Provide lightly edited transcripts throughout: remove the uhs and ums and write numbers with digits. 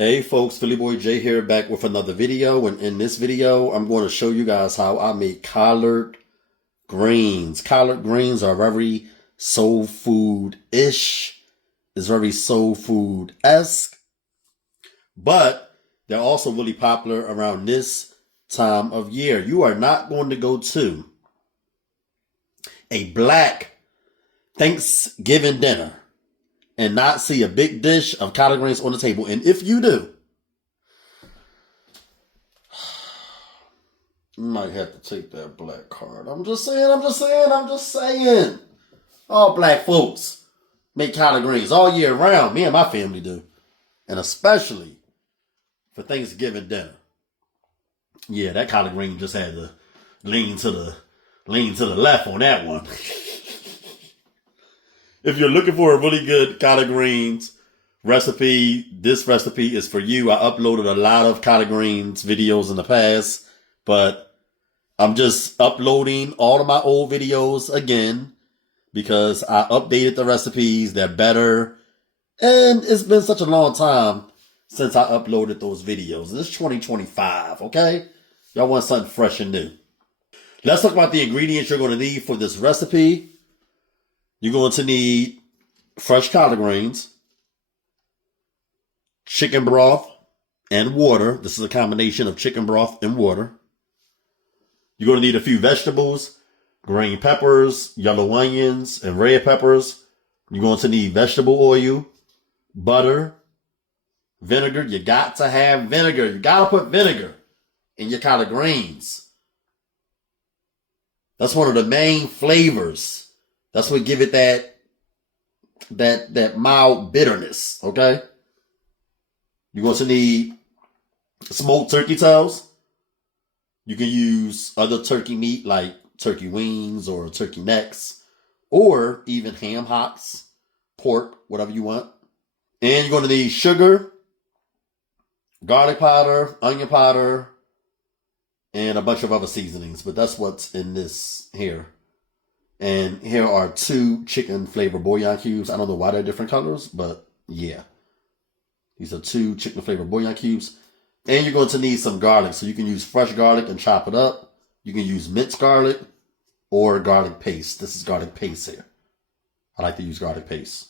Hey folks, Philly Boy J here, back with another video. And in this video, I'm going to show you guys how I make collard greens. Collard greens are very soul food-ish. It's very soul food-esque. But they're also really popular around this time of year. You are not going to go to a black Thanksgiving dinner and not see a big dish of collard greens on the table. And if you do, you might have to take that black card. I'm just saying. All black folks make collard greens all year round. Me and my family do. And especially for Thanksgiving dinner. Yeah, that collard green just had to lean to the left on that one. If you're looking for a really good collard greens recipe, this recipe is for you. I uploaded a lot of collard greens videos in the past, but I'm just uploading all of my old videos again because I updated the recipes. They're better. And it's been such a long time since I uploaded those videos. It's 2025, okay? Y'all want something fresh and new. Let's talk about the ingredients you're going to need for this recipe. You're going to need fresh collard greens, chicken broth, and water. This is a combination of chicken broth and water. You're going to need a few vegetables, green peppers, yellow onions, and red peppers. You're going to need vegetable oil, butter, vinegar. You got to have vinegar. You got to put vinegar in your collard greens. That's one of the main flavors. That's what give it that mild bitterness, okay? You're going to need smoked turkey tails. You can use other turkey meat like turkey wings or turkey necks or even ham hocks, pork, whatever you want. And you're going to need sugar, garlic powder, onion powder, and a bunch of other seasonings. But that's what's in this here. And here are 2 chicken flavor bouillon cubes. I don't know why they're different colors, but yeah. These are 2 chicken flavor bouillon cubes. And you're going to need some garlic. So you can use fresh garlic and chop it up. You can use minced garlic or garlic paste. This is garlic paste here. I like to use garlic paste.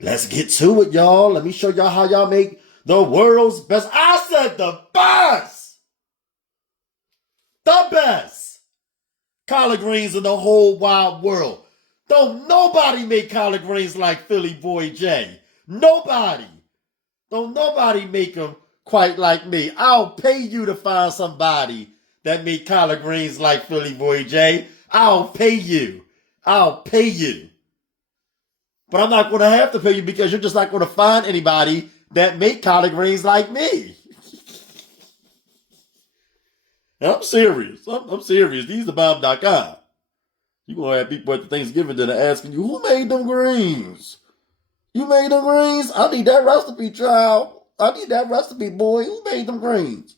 Let's get to it, y'all. Let me show y'all how y'all make the world's best. I said the best. The best collard greens in the whole wide world. Don't nobody make collard greens like Philly Boy J. Nobody. Don't nobody make them quite like me. I'll pay you to find somebody that make collard greens like Philly Boy J. I'll pay you. I'll pay you. But I'm not going to have to pay you because you're just not going to find anybody that make collard greens like me. I'm serious. I'm serious. TheseTheBomb.com. You're going to have people at the Thanksgiving dinner asking you, who made them greens? You made them greens? I need that recipe, child. I need that recipe, boy. Who made them greens?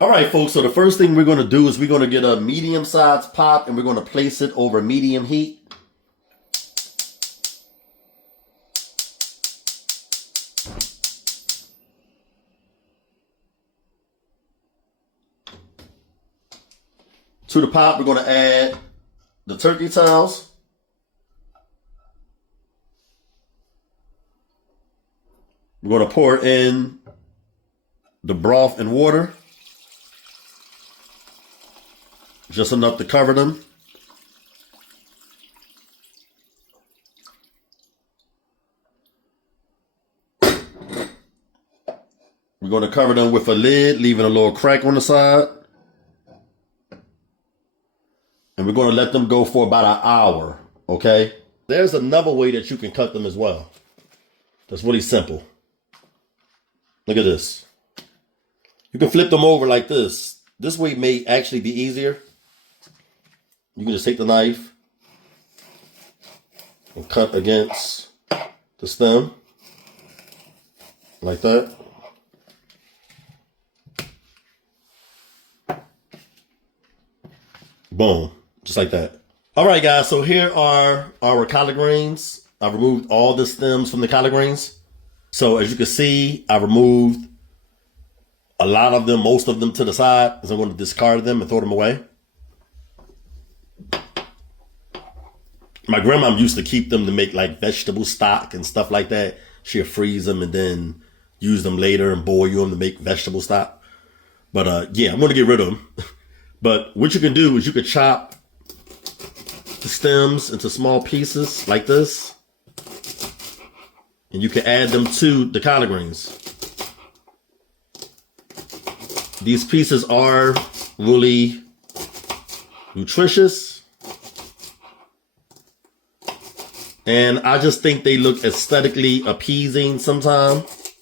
All right, folks. So the first thing we're going to do is we're going to get a medium-sized pot and we're going to place it over medium heat. To the pot, we're going to add the turkey tails. We're going to pour in the broth and water. Just enough to cover them. We're going to cover them with a lid, leaving a little crack on the side. And we're going to let them go for about an hour, okay? There's another way that you can cut them as well. That's really simple. Look at this. You can flip them over like this. This way may actually be easier. You can just take the knife and cut against the stem. Like that. Boom. Just like that. All right, guys. So here are our collard greens. I removed all the stems from the collard greens. So as you can see, I removed a lot of them, most of them to the side, because I'm going to discard them and throw them away. My grandma used to keep them to make like vegetable stock and stuff like that. She'll freeze them and then use them later and boil them to make vegetable stock. But yeah, I'm going to get rid of them. But what you can do is you can chop the stems into small pieces like this. And you can add them to the collard greens. These pieces are really nutritious. And I just think they look aesthetically appeasing sometimes.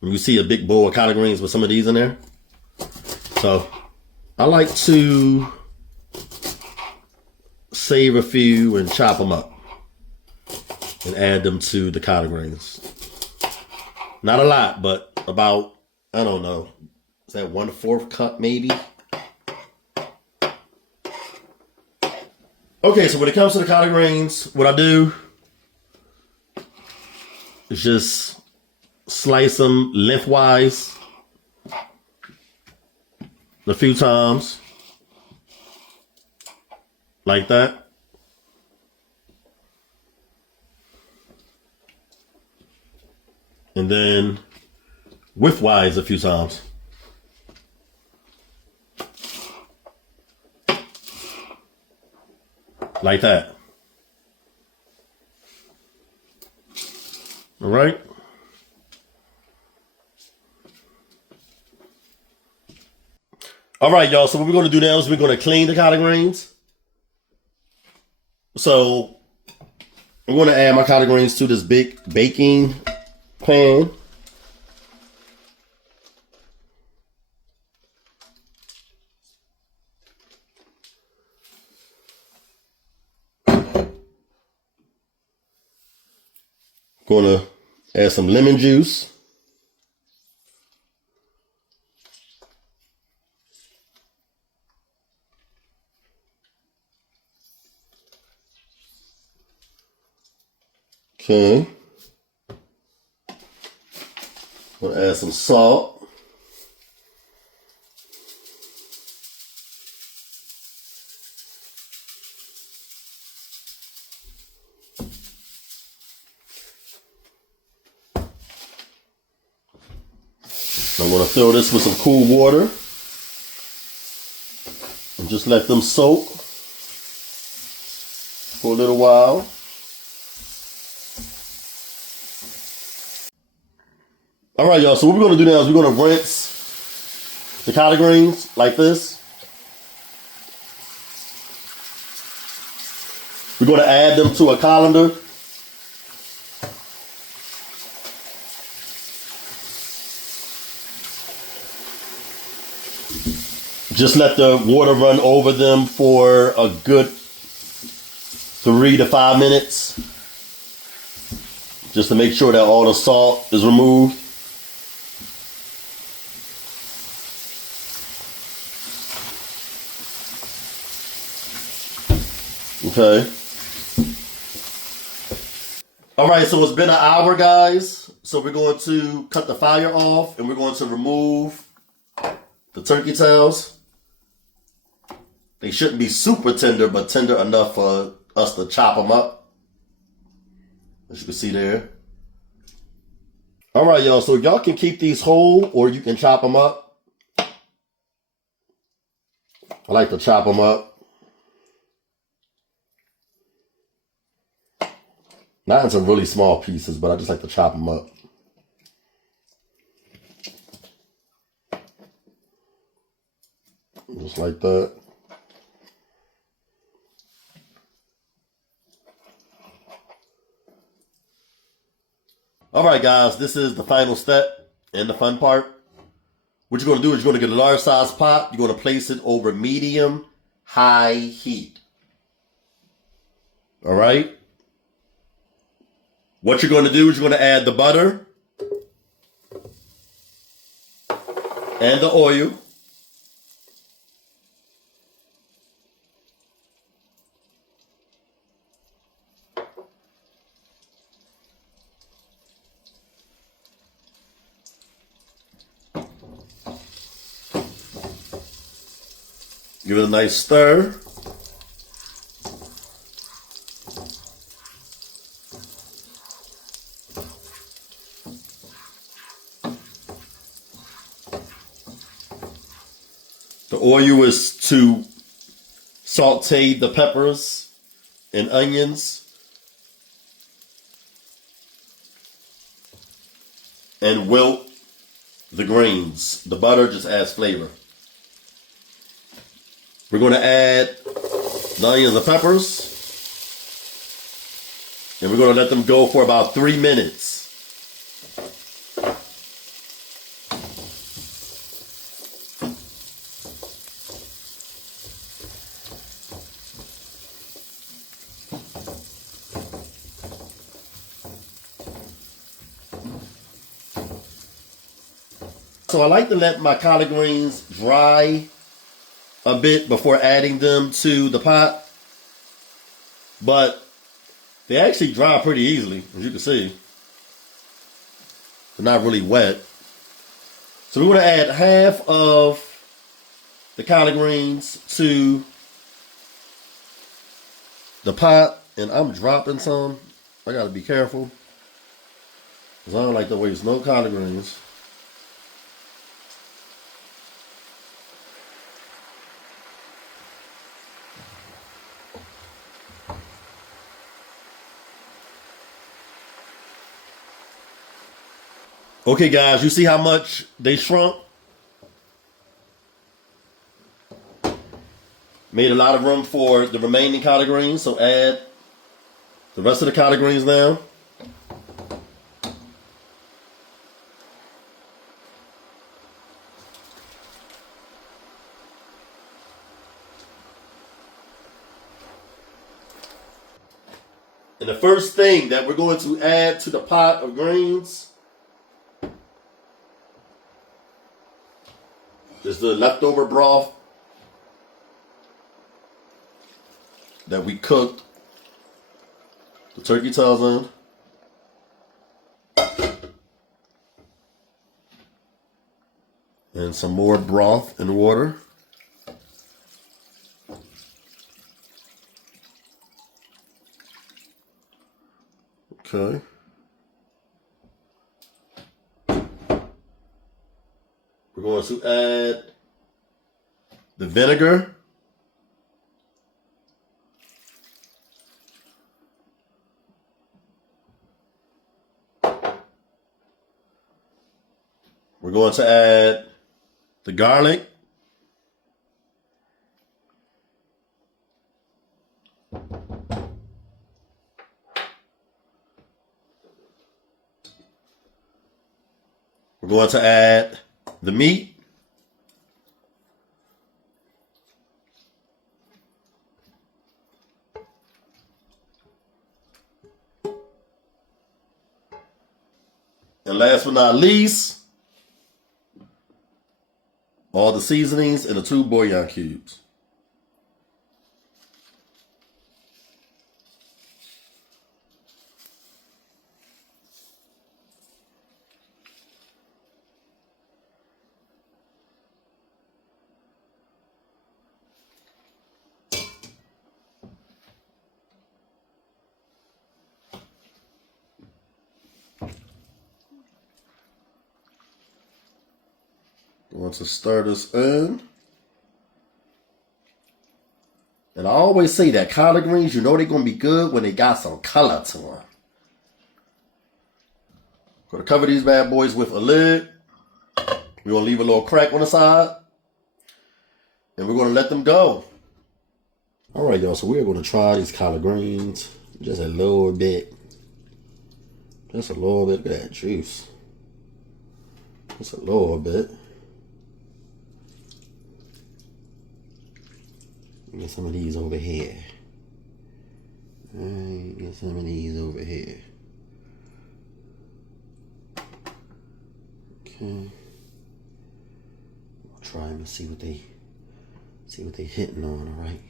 When you see a big bowl of collard greens with some of these in there. So I like to save a few and chop them up and add them to the collard greens. Not a lot, but about, I don't know, is that 1/4 cup maybe? Okay, so when it comes to the collard greens, what I do is just slice them lengthwise a few times, like that. And then widthwise a few times. Like that. All right. All right, y'all. So what we're going to do now is we're going to clean the collard greens. So I'm going to add my collard greens to this big baking pan. Going to add some lemon juice. Okay. Going to add some salt. I'm going to fill this with some cool water and just let them soak for a little while. All right, y'all. So what we're going to do now is we're going to rinse the collard greens like this. We're going to add them to a colander. Just let the water run over them for a good 3 to 5 minutes. Just to make sure that all the salt is removed. Okay. All right, so it's been an hour, guys. So we're going to cut the fire off and we're going to remove the turkey tails. They shouldn't be super tender, but tender enough for us to chop them up. As you can see there. All right, y'all. So y'all can keep these whole or you can chop them up. I like to chop them up. Not in some really small pieces, but I just like to chop them up. Just like that. All right, guys, this is the final step and the fun part. What you're going to do is you're going to get a large size pot. You're going to place it over medium high heat. All right. What you're going to do is you're going to add the butter and the oil. Give it a nice stir. The oil is to saute the peppers and onions and wilt the greens. The butter just adds flavor. We're going to add the onions and peppers, and we're going to let them go for about 3 minutes. So I like to let my collard greens dry a bit before adding them to the pot. But they actually dry pretty easily, as you can see. They're not really wet. So we're going to add half of the collard greens to the pot. And I'm dropping some. I got to be careful, because I don't like to waste no collard greens. Okay, guys, you see how much they shrunk? Made a lot of room for the remaining collard greens, so add the rest of the collard greens now. And the first thing that we're going to add to the pot of greens is the leftover broth that we cooked the turkey tails in. And some more broth and water. Okay. We're going to add the vinegar. We're going to add the garlic. We're going to add the meat. And last but not least, all the seasonings and the 2 bouillon cubes. Going to stir this in. And I always say that collard greens, you know they're going to be good when they got some color to them. Going to cover these bad boys with a lid. We're going to leave a little crack on the side. And we're going to let them go. All right, y'all. So we're going to try these collard greens. Just a little bit. Just a little bit of that juice. Just a little bit. Get some of these over here. Alright, get some of these over here. Okay. I'll try them and see what they hitting on, alright?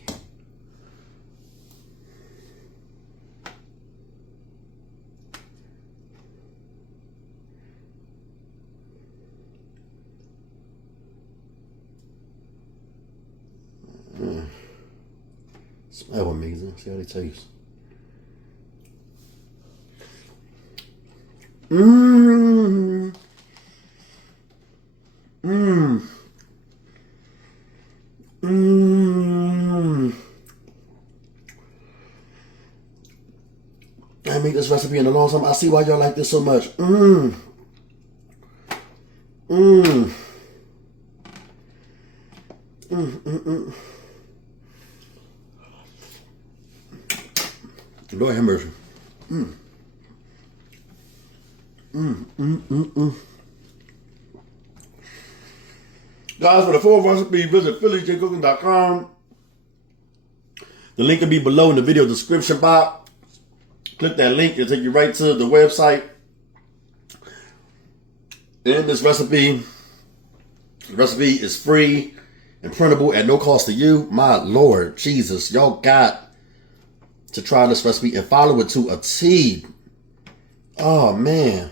That was amazing. See how they taste. Mmm. Mmm. Mmm. I made this recipe in a long time. I see why y'all like this so much. Mmm. Mmm. Mmm. Mmm. Lord have mercy. Mmm. Mmm. Mmm. Mmm. Mmm. Guys, for the full recipe, visit PhillyJCooking.com. The link will be below in the video description box. Click that link, it'll take you right to the website. And this recipe is free and printable at no cost to you. My Lord Jesus, y'all got to try this recipe and follow it to a T. Oh man.